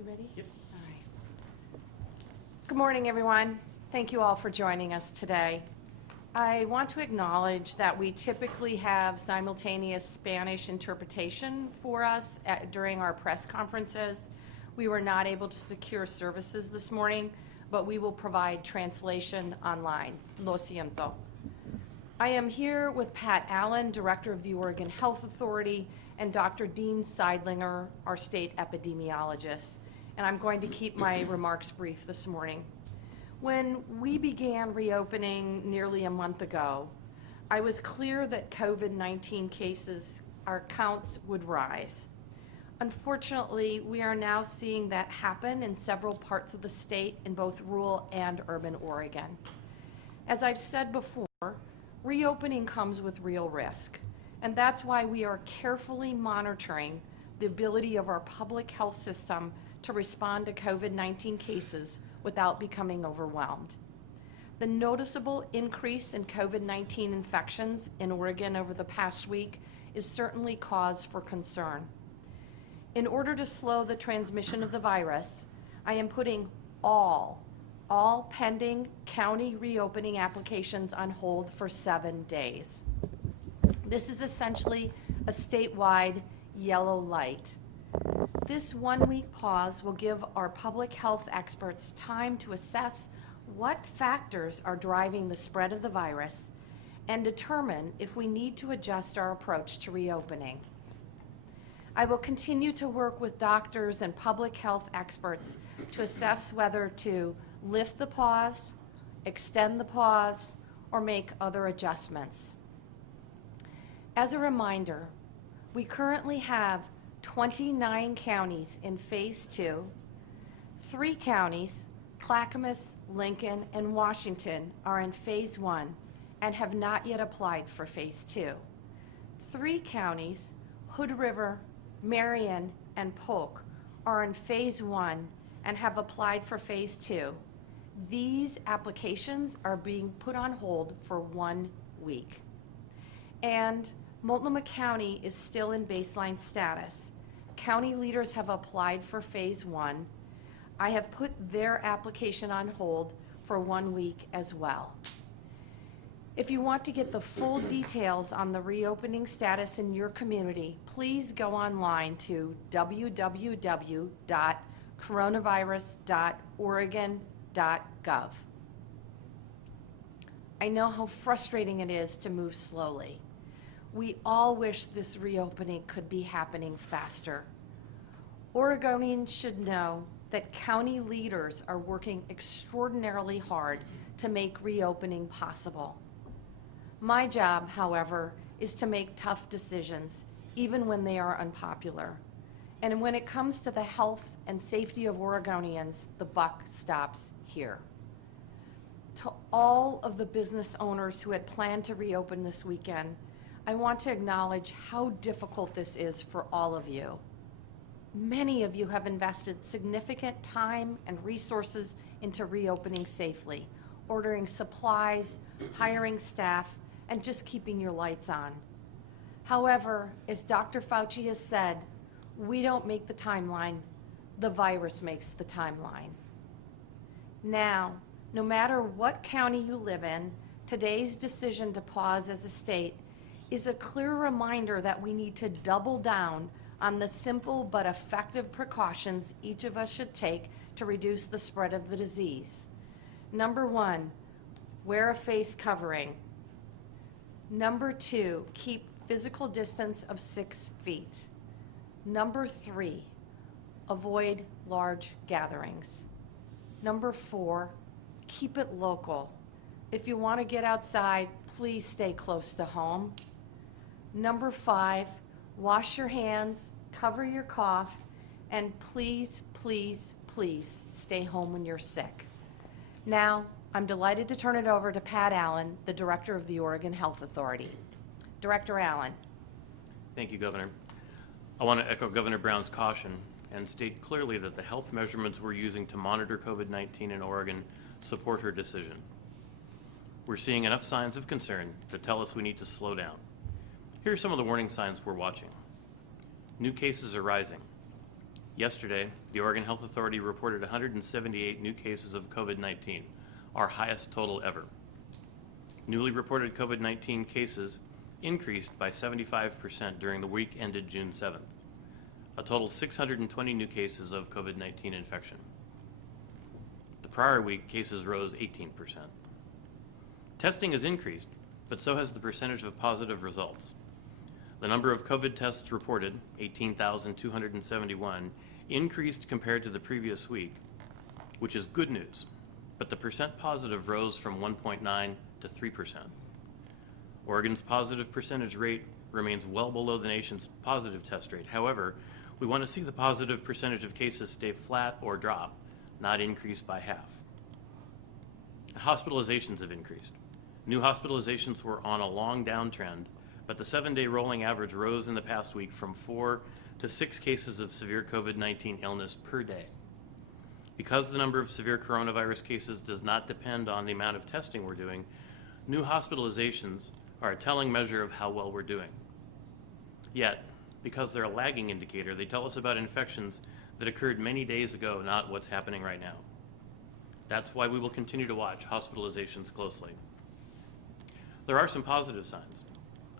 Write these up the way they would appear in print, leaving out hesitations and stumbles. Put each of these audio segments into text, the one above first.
You ready? Yep. All right. Good morning, everyone. Thank you all for joining us today. I want to acknowledge that we typically have simultaneous Spanish interpretation for us during our press conferences. We were not able to secure services this morning, but we will provide translation online. Lo siento. I am here with Pat Allen, Director of the Oregon Health Authority, and Dr. Dean Seidlinger, our state epidemiologist. And I'm going to keep my remarks brief this morning. When we began reopening nearly a month ago, I was clear that COVID-19 cases, our counts would rise. Unfortunately, we are now seeing that happen in several parts of the state in both rural and urban Oregon. As I've said before, reopening comes with real risk, and that's why we are carefully monitoring the ability of our public health system to respond to COVID-19 cases without becoming overwhelmed. The noticeable increase in COVID-19 infections in Oregon over the past week is certainly cause for concern. In order to slow the transmission of the virus, I am putting all pending county reopening applications on hold for 7 days. This is essentially a statewide yellow light. This 1-week pause will give our public health experts time to assess what factors are driving the spread of the virus and determine if we need to adjust our approach to reopening. I will continue to work with doctors and public health experts to assess whether to lift the pause, extend the pause, or make other adjustments. As a reminder, we currently have 29 counties in Phase 2. 3 counties, Clackamas, Lincoln, and Washington, are in Phase 1 and have not yet applied for Phase 2. 3 counties, Hood River, Marion, and Polk, are in Phase 1 and have applied for Phase 2. These applications are being put on hold for 1 week. And Multnomah County is still in baseline status. County leaders have applied for Phase 1. I have put their application on hold for 1 week as well. If you want to get the full details on the reopening status in your community, please go online to www.coronavirus.oregon.gov. I know how frustrating it is to move slowly. We all wish this reopening could be happening faster. Oregonians should know that county leaders are working extraordinarily hard to make reopening possible. My job, however, is to make tough decisions, even when they are unpopular. And when it comes to the health and safety of Oregonians, the buck stops here. To all of the business owners who had planned to reopen this weekend, I want to acknowledge how difficult this is for all of you. Many of you have invested significant time and resources into reopening safely, ordering supplies, hiring staff, and just keeping your lights on. However, as Dr. Fauci has said, we don't make the timeline, the virus makes the timeline. Now, no matter what county you live in, today's decision to pause as a state is a clear reminder that we need to double down on the simple but effective precautions each of us should take to reduce the spread of the disease. Number 1, wear a face covering. Number 2, keep physical distance of 6 feet. Number 3, avoid large gatherings. Number 4, keep it local. If you want to get outside, please stay close to home. Number 5, wash your hands, cover your cough, and please, please, please stay home when you're sick. Now, I'm delighted to turn it over to Pat Allen, the Director of the Oregon Health Authority. Director Allen. Thank you, Governor. I want to echo Governor Brown's caution and state clearly that the health measurements we're using to monitor COVID-19 in Oregon support her decision. We're seeing enough signs of concern to tell us we need to slow down. Here are some of the warning signs we're watching. New cases are rising. Yesterday, the Oregon Health Authority reported 178 new cases of COVID-19, our highest total ever. Newly reported COVID-19 cases increased by 75% during the week ended June 7th. A total 620 new cases of COVID-19 infection. The prior week, cases rose 18%. Testing has increased, but so has the percentage of positive results. The number of COVID tests reported, 18,271, increased compared to the previous week, which is good news, but the percent positive rose from 1.9 to 3%. Oregon's positive percentage rate remains well below the nation's positive test rate. However, we want to see the positive percentage of cases stay flat or drop, not increase by half. Hospitalizations have increased. New hospitalizations were on a long downtrend, but the 7-day rolling average rose in the past week from 4 to 6 cases of severe COVID-19 illness per day. Because the number of severe coronavirus cases does not depend on the amount of testing we're doing, new hospitalizations are a telling measure of how well we're doing. Yet, because they're a lagging indicator, they tell us about infections that occurred many days ago, not what's happening right now. That's why we will continue to watch hospitalizations closely. There are some positive signs.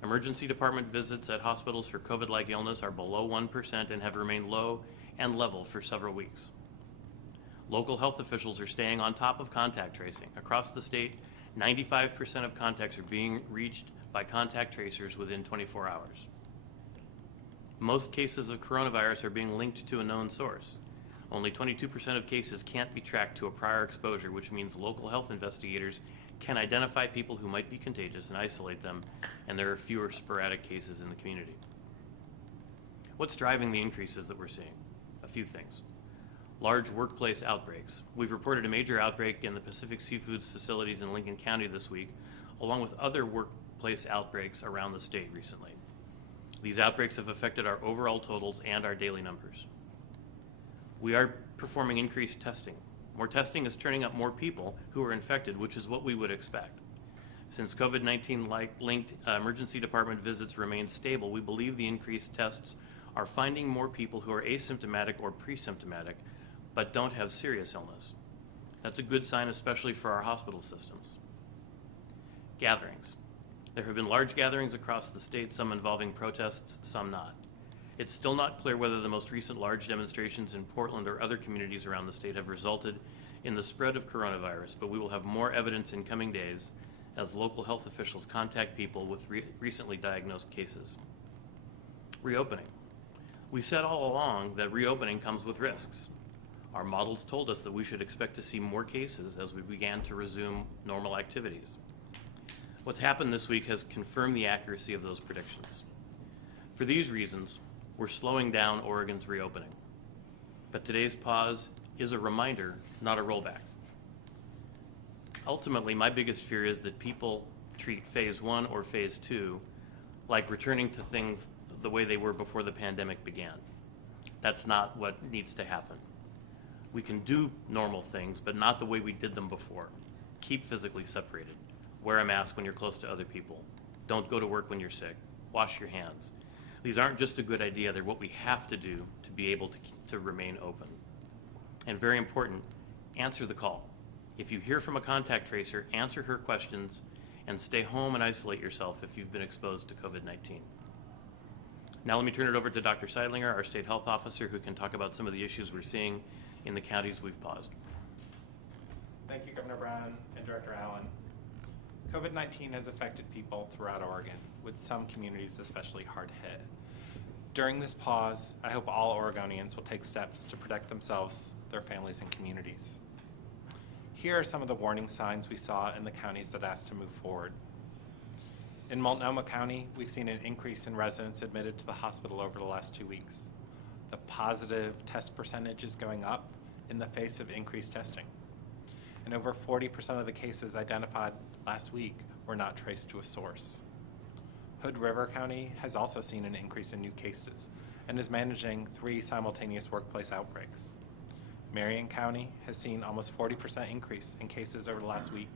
Emergency department visits at hospitals for COVID-like illness are below 1% and have remained low and level for several weeks. Local health officials are staying on top of contact tracing. Across the state, 95% of contacts are being reached by contact tracers within 24 hours. Most cases of coronavirus are being linked to a known source. Only 22% of cases can't be tracked to a prior exposure, which means local health investigators can identify people who might be contagious and isolate them, and there are fewer sporadic cases in the community. What's driving the increases that we're seeing? A few things. Large workplace outbreaks. We've reported a major outbreak in the Pacific Seafoods facilities in Lincoln County this week, along with other workplace outbreaks around the state recently. These outbreaks have affected our overall totals and our daily numbers. We are performing increased testing. More testing is turning up more people who are infected, which is what we would expect. Since COVID-19-linked emergency department visits remain stable, we believe the increased tests are finding more people who are asymptomatic or pre-symptomatic, but don't have serious illness. That's a good sign, especially for our hospital systems. Gatherings. There have been large gatherings across the state, some involving protests, some not. It's still not clear whether the most recent large demonstrations in Portland or other communities around the state have resulted in the spread of coronavirus, but we will have more evidence in coming days as local health officials contact people with recently diagnosed cases. Reopening. We said all along that reopening comes with risks. Our models told us that we should expect to see more cases as we began to resume normal activities. What's happened this week has confirmed the accuracy of those predictions. For these reasons, we're slowing down Oregon's reopening. But today's pause is a reminder, not a rollback. Ultimately, my biggest fear is that people treat phase 1 or phase 2 like returning to things the way they were before the pandemic began. That's not what needs to happen. We can do normal things, but not the way we did them before. Keep physically separated. Wear a mask when you're close to other people. Don't go to work when you're sick. Wash your hands. These aren't just a good idea, they're what we have to do to be able to remain open. And very important, answer the call. If you hear from a contact tracer, answer her questions and stay home and isolate yourself if you've been exposed to COVID-19. Now let me turn it over to Dr. Seidlinger, our state health officer, who can talk about some of the issues we're seeing in the counties we've paused. Thank you, Governor Brown and Director Allen. COVID-19 has affected people throughout Oregon, with some communities especially hard hit. During this pause, I hope all Oregonians will take steps to protect themselves, their families, and communities. Here are some of the warning signs we saw in the counties that asked to move forward. In Multnomah County, we've seen an increase in residents admitted to the hospital over the last 2 weeks. The positive test percentage is going up in the face of increased testing. And over 40% of the cases identified last week were not traced to a source. Hood River County has also seen an increase in new cases and is managing 3 simultaneous workplace outbreaks. Marion County has seen almost 40% increase in cases over the last week,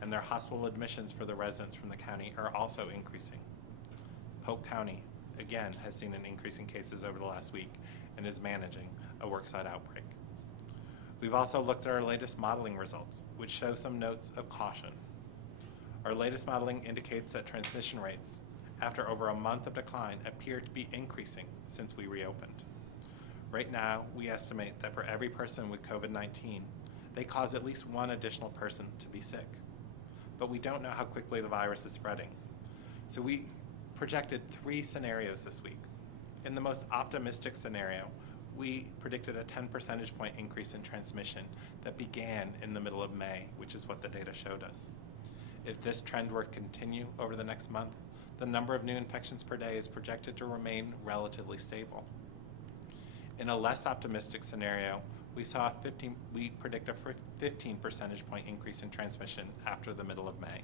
and their hospital admissions for the residents from the county are also increasing. Polk County, again, has seen an increase in cases over the last week and is managing a worksite outbreak. We've also looked at our latest modeling results, which show some notes of caution. Our latest modeling indicates that transmission rates, after over a month of decline, appear to be increasing since we reopened. Right now, we estimate that for every person with COVID-19, they cause at least one additional person to be sick. But we don't know how quickly the virus is spreading. So we projected 3 scenarios this week. In the most optimistic scenario, we predicted a 10 percentage point increase in transmission that began in the middle of May, which is what the data showed us. If this trend were to continue over the next month, the number of new infections per day is projected to remain relatively stable. In a less optimistic scenario, we predict a 15 percentage point increase in transmission after the middle of May.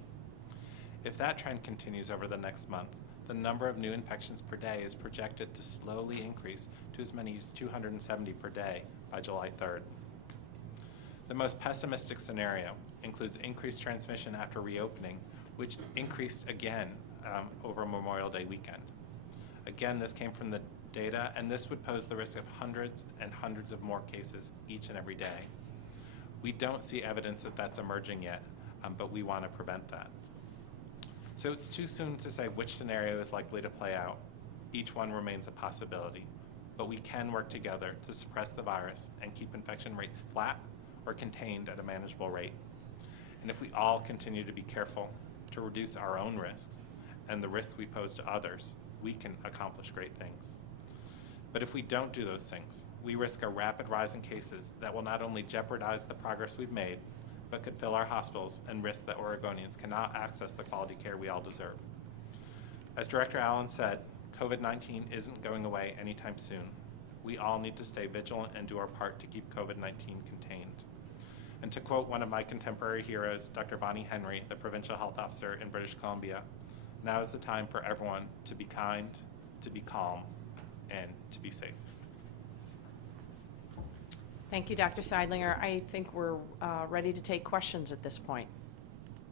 If that trend continues over the next month, the number of new infections per day is projected to slowly increase to as many as 270 per day by July 3rd. The most pessimistic scenario includes increased transmission after reopening, which increased again over Memorial Day weekend. Again, this came from the data, and this would pose the risk of hundreds and hundreds of more cases each and every day. We don't see evidence that that's emerging yet, but we want to prevent that. So it's too soon to say which scenario is likely to play out. Each one remains a possibility, but we can work together to suppress the virus and keep infection rates flat or contained at a manageable rate. And if we all continue to be careful to reduce our own risks and the risks we pose to others, we can accomplish great things. But if we don't do those things, we risk a rapid rise in cases that will not only jeopardize the progress we've made, but could fill our hospitals and risk that Oregonians cannot access the quality care we all deserve. As Director Allen said, COVID-19 isn't going away anytime soon. We all need to stay vigilant and do our part to keep COVID-19 contained. And to quote one of my contemporary heroes, Dr. Bonnie Henry, the Provincial Health Officer in British Columbia, now is the time for everyone to be kind, to be calm, and to be safe. Thank you, Dr. Seidlinger. I think we're ready to take questions at this point.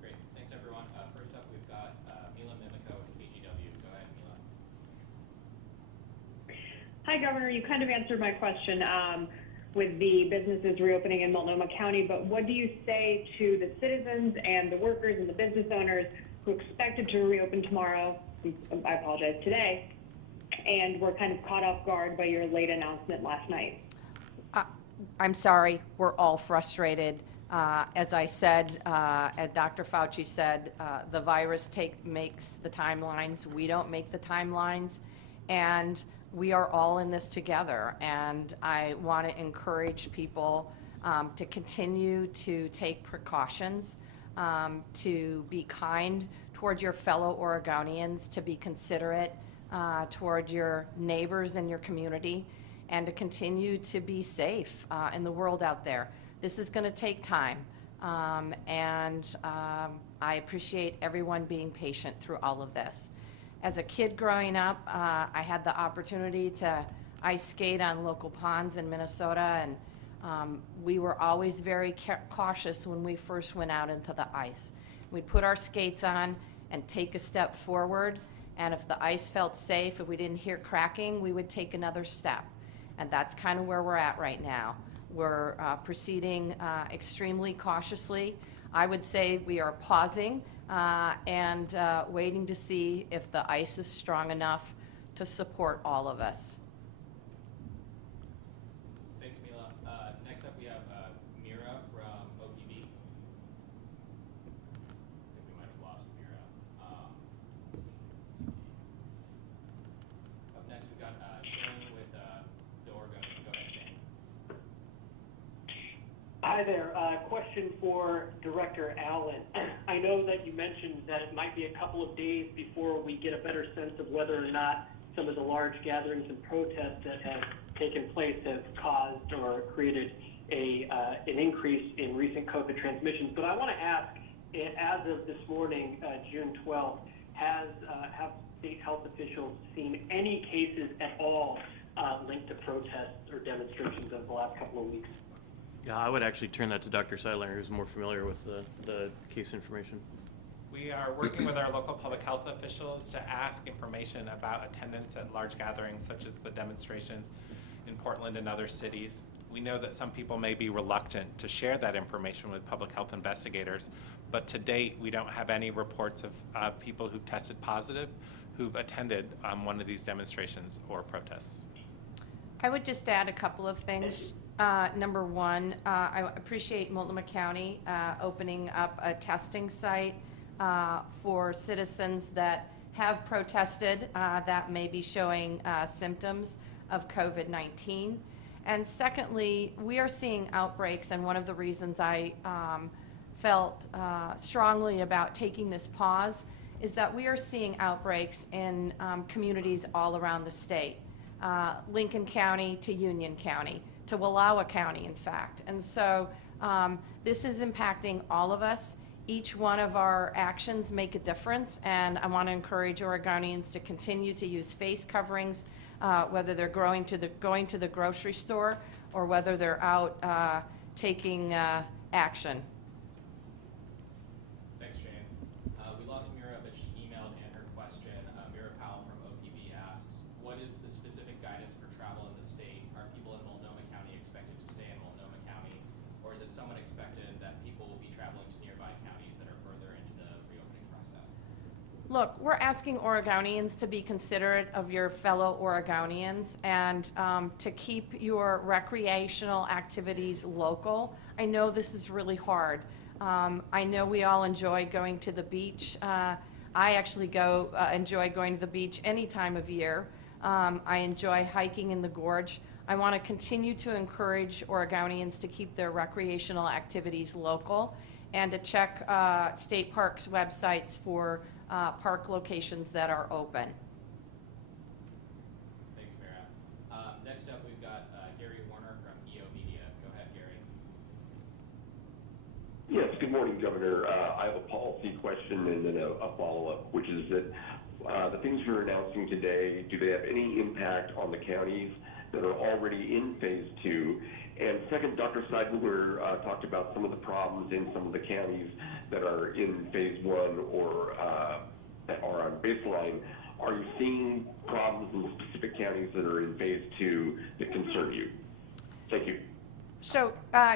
Great. Thanks, everyone. First up, we've got Mila Mimico with KGW. Go ahead, Mila. Hi, Governor. You kind of answered my question with the businesses reopening in Multnomah County, but what do you say to the citizens and the workers and the business owners who expected to reopen tomorrow, I apologize, today, and were kind of caught off guard by your late announcement last night? I'm sorry, we're all frustrated. As I said, as Dr. Fauci said, the virus makes the timelines. We don't make the timelines. And we are all in this together. And I want to encourage people to continue to take precautions, to be kind toward your fellow Oregonians, to be considerate toward your neighbors and your community, and to continue to be safe in the world out there. This is going to take time, and I appreciate everyone being patient through all of this. As a kid growing up, I had the opportunity to ice skate on local ponds in Minnesota, and we were always very cautious when we first went out into the ice. We'd put our skates on and take a step forward, and if the ice felt safe, if we didn't hear cracking, we would take another step. And that's kind of where we're at right now. We're proceeding extremely cautiously. I would say we are pausing and waiting to see if the ice is strong enough to support all of us. Thanks, Mila. Next up, we have Mira from OPB. I think we might have lost Mira. Let's see. Up next, we've got Shane with the Oregonian. Go ahead, Shane. Hi there. Question for Director Allen. I know that you mentioned that it might be a couple of days before we get a better sense of whether or not some of the large gatherings and protests that have taken place have caused or created an increase in recent COVID transmissions. But I want to ask, as of this morning, June 12th, have state health officials seen any cases at all linked to protests or demonstrations over the last couple of weeks? Yeah, I would actually turn that to Dr. Seidlinger, who's more familiar with the case information. We are working with our local public health officials to ask information about attendance at large gatherings such as the demonstrations. in Portland and other cities. We know that some people may be reluctant to share that information with public health investigators, but to date, we don't have any reports of people who've tested positive who've attended one of these demonstrations or protests. I would just add a couple of things. Number one, I appreciate Multnomah County opening up a testing site for citizens that have protested that may be showing symptoms of COVID-19. And secondly, we are seeing outbreaks, and one of the reasons I felt strongly about taking this pause is that we are seeing outbreaks in communities all around the state, Lincoln County to Union County, to Wallowa County, in fact. And so this is impacting all of us. Each one of our actions make a difference, and I want to encourage Oregonians to continue to use face coverings, whether they're going to the grocery store or whether they're out taking action. Thanks, Jane. We lost Mira, but she emailed in her question. Mira Powell from OPB asks, what is the specific guidance for travel in the state? Are people in Multnomah County expected to stay in Multnomah County, or is it somewhat expected that people will be traveling to nearby counties that are further into the reopening process? Look, we're asking Oregonians to be considerate of your fellow Oregonians and to keep your recreational activities local. I know this is really hard. I know we all enjoy going to the beach. I actually enjoy going to the beach any time of year. I enjoy hiking in the gorge. I want to continue to encourage Oregonians to keep their recreational activities local and to check state parks websites for park locations that are open. Thanks, Mira. Next up, we've got Gary Warner from EO Media. Go ahead, Gary. Yes, good morning, Governor. I have a policy question and then a follow-up, which is that the things you're announcing today, do they have any impact on the counties that are already in phase 2? And second, Dr. Seidler talked about some of the problems in some of the counties that are in phase 1 or that are on baseline. Are you seeing problems in the specific counties that are in phase 2 that concern you? Thank you. So,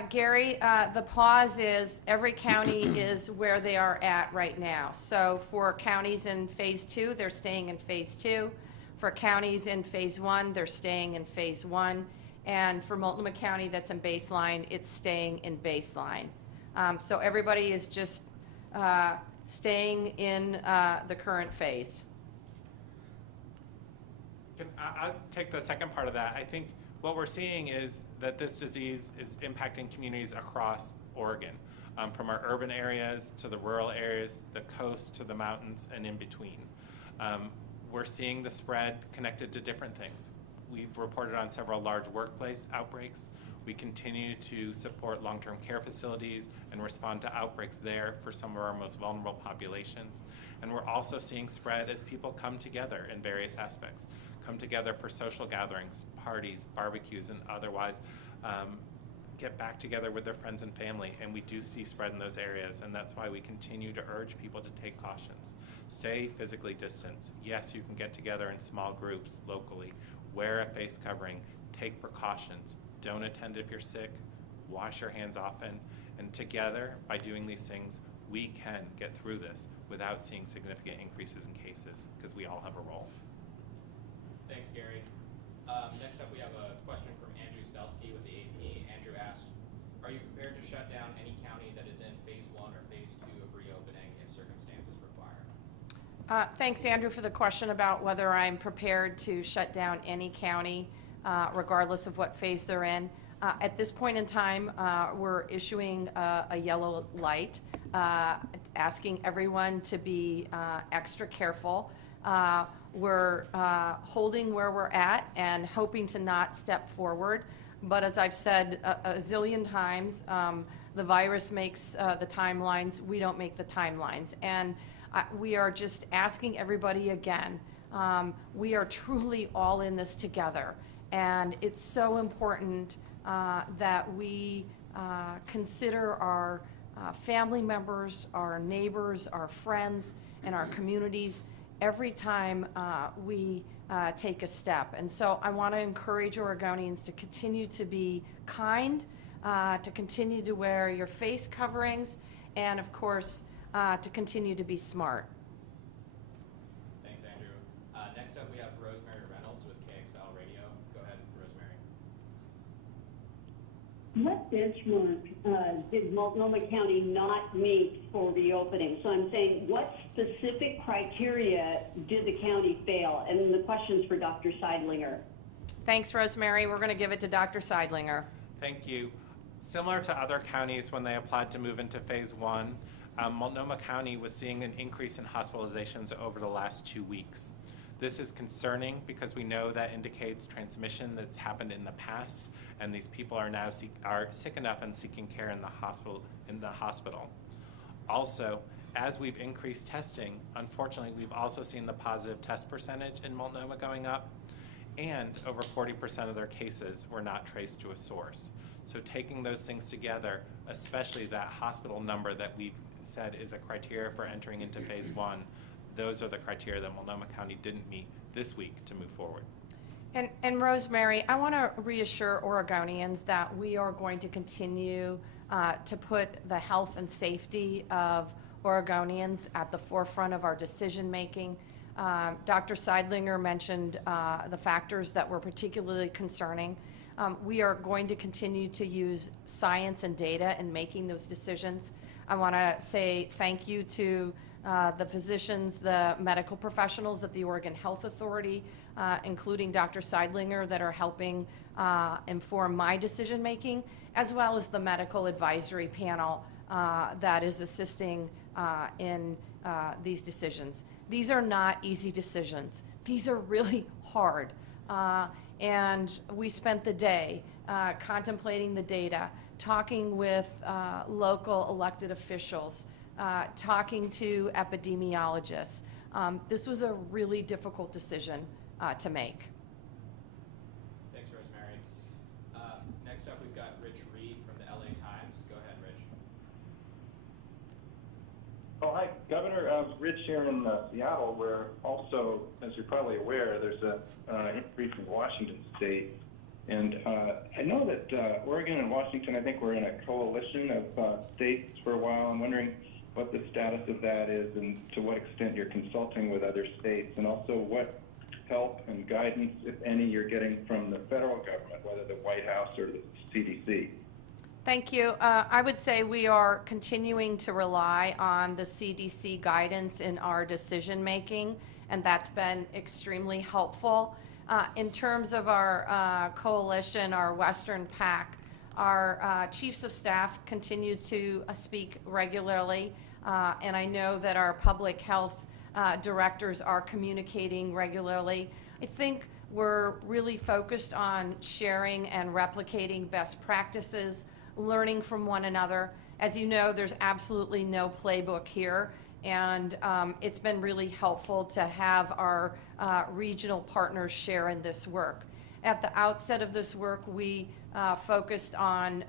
Gary, the pause is every county is where they are at right now. So for counties in phase 2, they're staying in phase 2. For counties in phase 1, they're staying in phase 1. And for Multnomah County that's in baseline, it's staying in baseline. So everybody is just staying in the current phase. I'll take the second part of that. I think what we're seeing is that this disease is impacting communities across Oregon, from our urban areas to the rural areas, the coast to the mountains, and in between. We're seeing the spread connected to different things. We've reported on several large workplace outbreaks. We continue to support long-term care facilities and respond to outbreaks there for some of our most vulnerable populations. And we're also seeing spread as people come together in various aspects, come together for social gatherings, parties, barbecues, and otherwise get back together with their friends and family. And we do see spread in those areas, and that's why we continue to urge people to take cautions. Stay physically distanced. Yes, you can get together in small groups locally. Wear a face covering. Take precautions. Don't attend if you're sick. Wash your hands often. And together, by doing these things, we can get through this without seeing significant increases in cases, because we all have a role. Thanks, Gary. Next up, we have a question from Andrew Selsky with the AP. Andrew asked, are you prepared to shut down any county that is in phase 1 or phase 2 of reopening if circumstances require? Thanks, Andrew, for the question about whether I'm prepared to shut down any county, regardless of what phase they're in. At this point in time, we're issuing a yellow light, asking everyone to be extra careful. We're holding where we're at and hoping to not step forward. But as I've said a zillion times, the virus makes the timelines. We don't make the timelines. And we are just asking everybody again, we are truly all in this together. And it's so important that we consider our family members, our neighbors, our friends, and our communities, every time we take a step. And so I want to encourage Oregonians to continue to be kind, to continue to wear your face coverings, and of course, to continue to be smart. Thanks, Andrew. Next up, we have Rosemary Reynolds with KXL Radio. Go ahead, Rosemary. What benchmark did Multnomah County not meet for reopening? So I'm saying, what specific criteria did the county fail? And then the question's for Dr. Seidlinger. Thanks, Rosemary. We're going to give it to Dr. Seidlinger. Thank you. Similar to other counties when they applied to move into phase one, Multnomah County was seeing an increase in hospitalizations over the last 2 weeks. This is concerning because we know that indicates transmission that's happened in the past, and these people are now sick enough and seeking care in the hospital. Also, as we've increased testing, unfortunately, we've also seen the positive test percentage in Multnomah going up, and over 40% of their cases were not traced to a source. So taking those things together, especially that hospital number that we've said is a criteria for entering into phase one, those are the criteria that Multnomah County didn't meet this week to move forward. And Rosemary, I want to reassure Oregonians that we are going to continue to put the health and safety of Oregonians at the forefront of our decision making. Dr. Seidlinger mentioned the factors that were particularly concerning. We are going to continue to use science and data in making those decisions. I want to say thank you to the physicians, the medical professionals at the Oregon Health Authority, including Dr. Seidlinger, that are helping inform my decision making, as well as the medical advisory panel that is assisting in these decisions. These are not easy decisions. These are really hard. And we spent the day contemplating the data, talking with local elected officials, talking to epidemiologists. This was a really difficult decision to make. Thanks, Rosemary. Next up, we've got Rich Reed from the LA Times. Go ahead, Rich. Oh, hi, Governor. Rich here in Seattle, where also, as you're probably aware, there's an increase in Washington State. And I know that Oregon and Washington, I think, were in a coalition of states for a while. I'm wondering what the status of that is and to what extent you're consulting with other states, and also what help and guidance, if any, you're getting from the federal government, whether the White House or the CDC. Thank you. I would say we are continuing to rely on the CDC guidance in our decision making, and that's been extremely helpful. In terms of our coalition, our Western PAC, our chiefs of staff continue to speak regularly, and I know that our public health directors are communicating regularly. I think we're really focused on sharing and replicating best practices, learning from one another. As you know, there's absolutely no playbook here, and it's been really helpful to have our regional partners share in this work. At the outset of this work, we focused on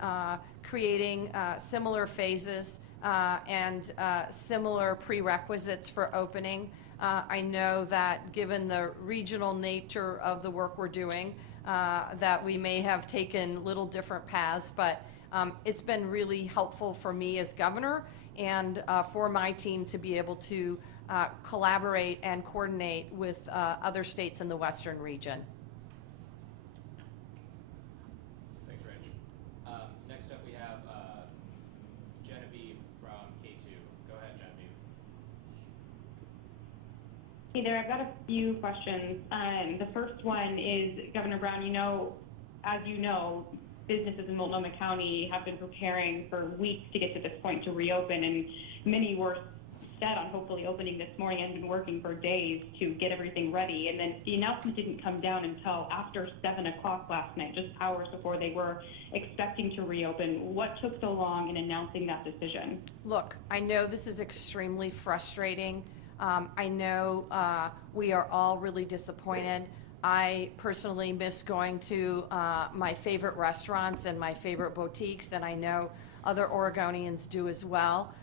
creating similar phases and similar prerequisites for opening. I know that given the regional nature of the work we're doing, that we may have taken little different paths, but it's been really helpful for me as governor and for my team to be able to collaborate and coordinate with other states in the Western region. Thanks, Rich. Next up, we have Genevieve from K2. Go ahead, Genevieve. Hey there, I've got a few questions. The first one is, Governor Brown, as you know, businesses in Multnomah County have been preparing for weeks to get to this point to reopen, and many were set on hopefully opening this morning and been working for days to get everything ready. And then the announcement didn't come down until after 7 o'clock last night, just hours before they were expecting to reopen. What took so long in announcing that decision? Look, I know this is extremely frustrating. I know we are all really disappointed. I personally miss going to my favorite restaurants and my favorite boutiques, and I know other Oregonians do as well.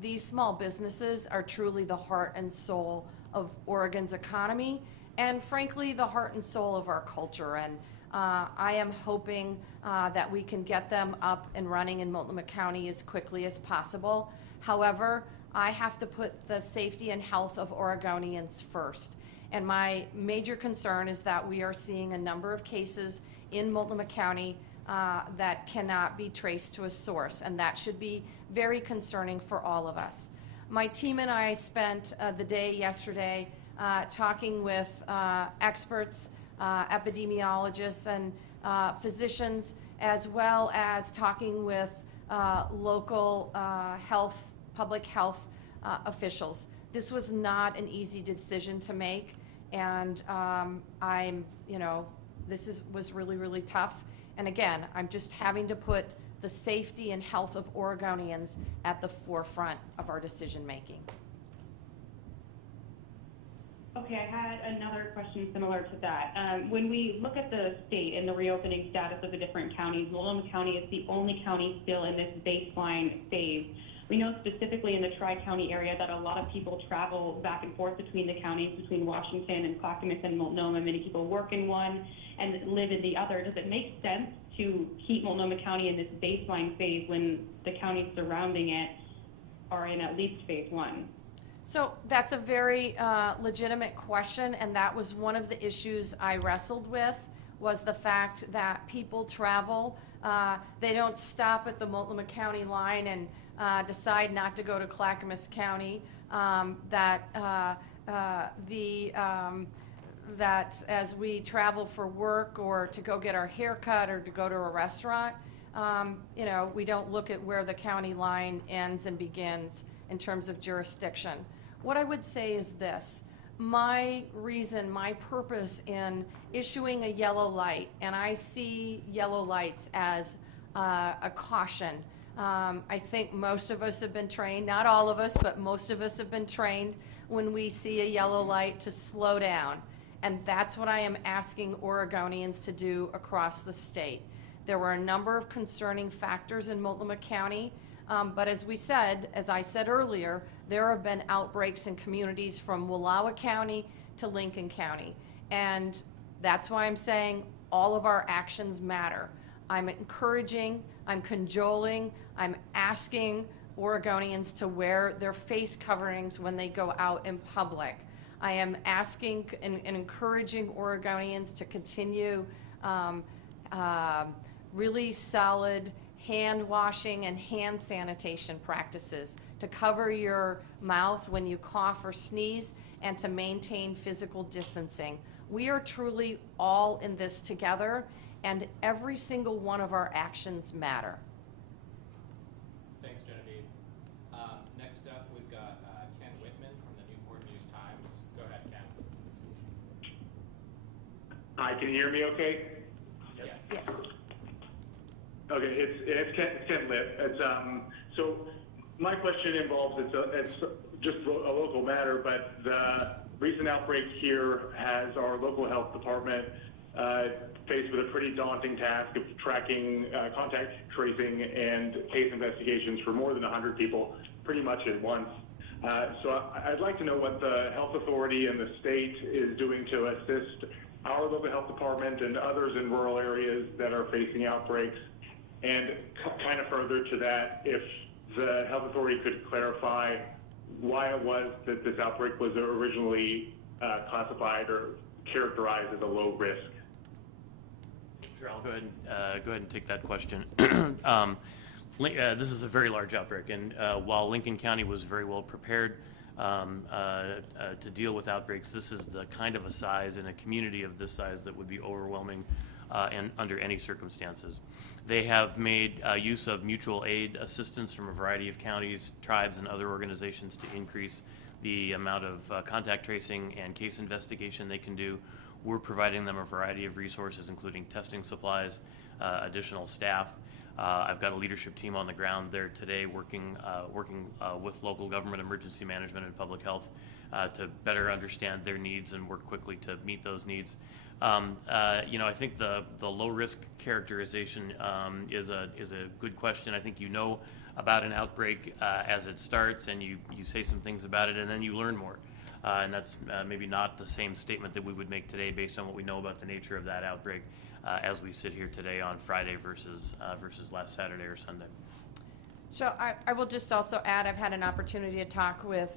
These small businesses are truly the heart and soul of Oregon's economy and, frankly, the heart and soul of our culture. And I am hoping that we can get them up and running in Multnomah County as quickly as possible. However, I have to put the safety and health of Oregonians first. And my major concern is that we are seeing a number of cases in Multnomah County that cannot be traced to a source, and that should be very concerning for all of us. My team and I spent the day yesterday talking with experts, epidemiologists, and physicians, as well as talking with local public health officials. This was not an easy decision to make, and was really, really tough. And again, I'm just having to put the safety and health of Oregonians at the forefront of our decision making. Okay, I had another question similar to that. When we look at the state and the reopening status of the different counties, Multnomah County is the only county still in this baseline phase. We know specifically in the Tri-County area that a lot of people travel back and forth between the counties, between Washington and Clackamas and Multnomah. Many people work in one and live in the other. Does it make sense to keep Multnomah County in this baseline phase when the counties surrounding it are in at least phase one? So that's a very legitimate question, and that was one of the issues I wrestled with, was the fact that people travel. They don't stop at the Multnomah County line and decide not to go to Clackamas County. That as we travel for work or to go get our hair cut or to go to a restaurant, we don't look at where the county line ends and begins in terms of jurisdiction. What I would say is this: my purpose in issuing a yellow light, and I see yellow lights as a caution. I think most of us have been trained, not all of us, but most of us have been trained when we see a yellow light to slow down. And that's what I am asking Oregonians to do across the state. There were a number of concerning factors in Multnomah County, but as I said earlier, there have been outbreaks in communities from Wallowa County to Lincoln County. And that's why I'm saying all of our actions matter. I'm encouraging, I'm cajoling, I'm asking Oregonians to wear their face coverings when they go out in public. I am asking and encouraging Oregonians to continue really solid hand washing and hand sanitation practices, to cover your mouth when you cough or sneeze, and to maintain physical distancing. We are truly all in this together, and every single one of our actions matter. Thanks, Genevieve. Next up, we've got Ken Whitman from the Newport News Times. Go ahead, Ken. Hi, can you hear me okay? Yes. Okay, it's Ken Lipp. So my question involves, it's just a local matter, but the recent outbreak here has our local health department faced with a pretty daunting task of tracking contact tracing and case investigations for more than 100 people pretty much at once. So I'd like to know what the health authority and the state is doing to assist our local health department and others in rural areas that are facing outbreaks. And kind of further to that, if the health authority could clarify why it was that this outbreak was originally classified or characterized as a low risk. Sure, I'll go ahead and take that question. This is a very large outbreak, and while Lincoln County was very well prepared to deal with outbreaks, this is the kind of a size in a community of this size that would be overwhelming and under any circumstances. They have made use of mutual aid assistance from a variety of counties, tribes, and other organizations to increase the amount of contact tracing and case investigation they can do. We're providing them a variety of resources, including testing supplies, additional staff. I've got a leadership team on the ground there today working with local government emergency management and public health to better understand their needs and work quickly to meet those needs. I think the low risk characterization is a good question. I think you know about an outbreak as it starts, and you say some things about it, and then you learn more. and that's maybe not the same statement that we would make today based on what we know about the nature of that outbreak as we sit here today on Friday versus last Saturday or Sunday. So I will just also add, I've had an opportunity to talk with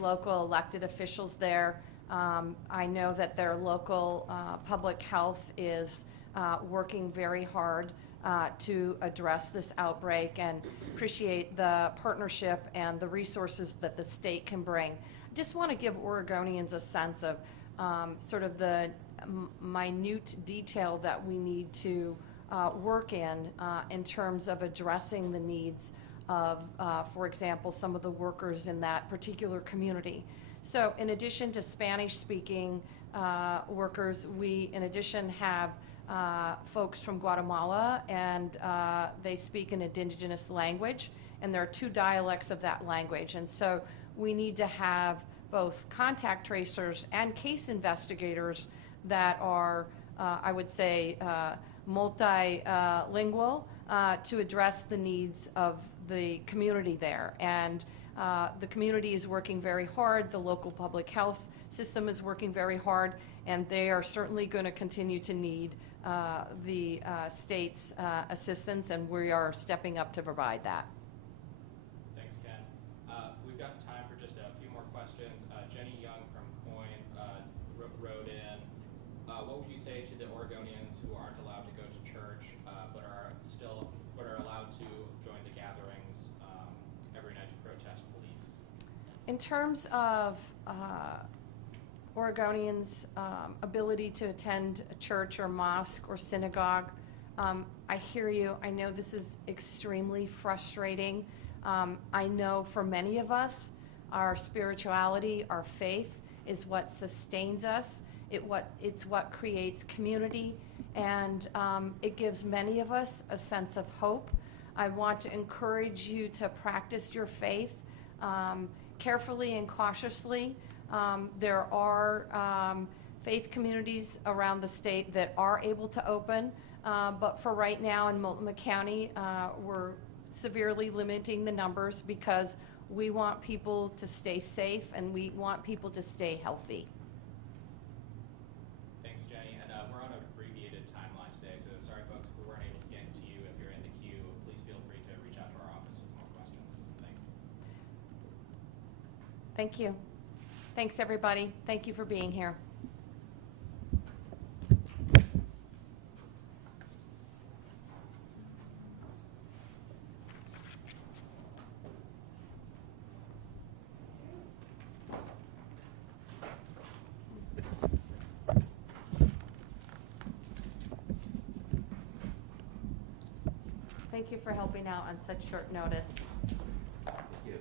local elected officials there. I know that their local public health is working very hard to address this outbreak, and appreciate the partnership and the resources that the state can bring. I just want to give Oregonians a sense of sort of the minute detail that we need to work in terms of addressing the needs of, for example, some of the workers in that particular community. So in addition to Spanish-speaking workers, we in addition have folks from Guatemala, and they speak an indigenous language, and there are 2 dialects of that language. And so we need to have both contact tracers and case investigators that are, I would say, multilingual to address the needs of the community there. And the community is working very hard. The local public health system is working very hard, and they are certainly going to continue to need the state's assistance, and we are stepping up to provide that. Thanks, Ken. We've got time for just a few more questions. Jenny Young from Coyne wrote in, what would you say to the Oregonians who aren't allowed to go to church but are allowed to join the gatherings every night to protest police? In terms of Oregonians' ability to attend a church or mosque or synagogue, I hear you. I know this is extremely frustrating. I know for many of us, our spirituality, our faith is what sustains us. It's what creates community, and it gives many of us a sense of hope. I want to encourage you to practice your faith carefully and cautiously. There are faith communities around the state that are able to open, but for right now in Multnomah County, we're severely limiting the numbers because we want people to stay safe and we want people to stay healthy. Thanks, Jenny. And we're on an abbreviated timeline today, so sorry, folks, if we weren't able to get to you. If you're in the queue, please feel free to reach out to our office with more questions. Thanks. Thank you. Thanks, everybody. Thank you for being here. Thank you for helping out on such short notice. Thank you.